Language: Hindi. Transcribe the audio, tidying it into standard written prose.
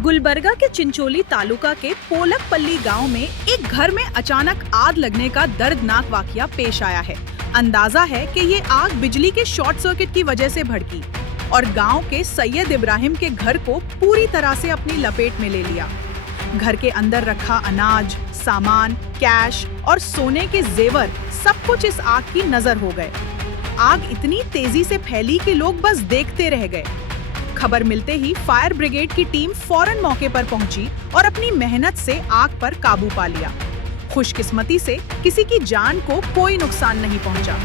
गुलबर्गा के चिंचोली तालुका के पोलकपल्ली गांव में एक घर में अचानक आग लगने का दर्दनाक वाकया पेश आया है। अंदाजा है कि ये आग बिजली के शॉर्ट सर्किट की वजह से भड़की और गांव के सैयद इब्राहिम के घर को पूरी तरह से अपनी लपेट में ले लिया। घर के अंदर रखा अनाज, सामान, कैश और सोने के जेवर सब कुछ इस आग की नजर हो गए। आग इतनी तेजी से फैली कि लोग बस देखते रह गए। खबर मिलते ही फायर ब्रिगेड की टीम फौरन मौके पर पहुंची और अपनी मेहनत से आग पर काबू पा लिया। खुशकिस्मती से किसी की जान को कोई नुकसान नहीं पहुंचा।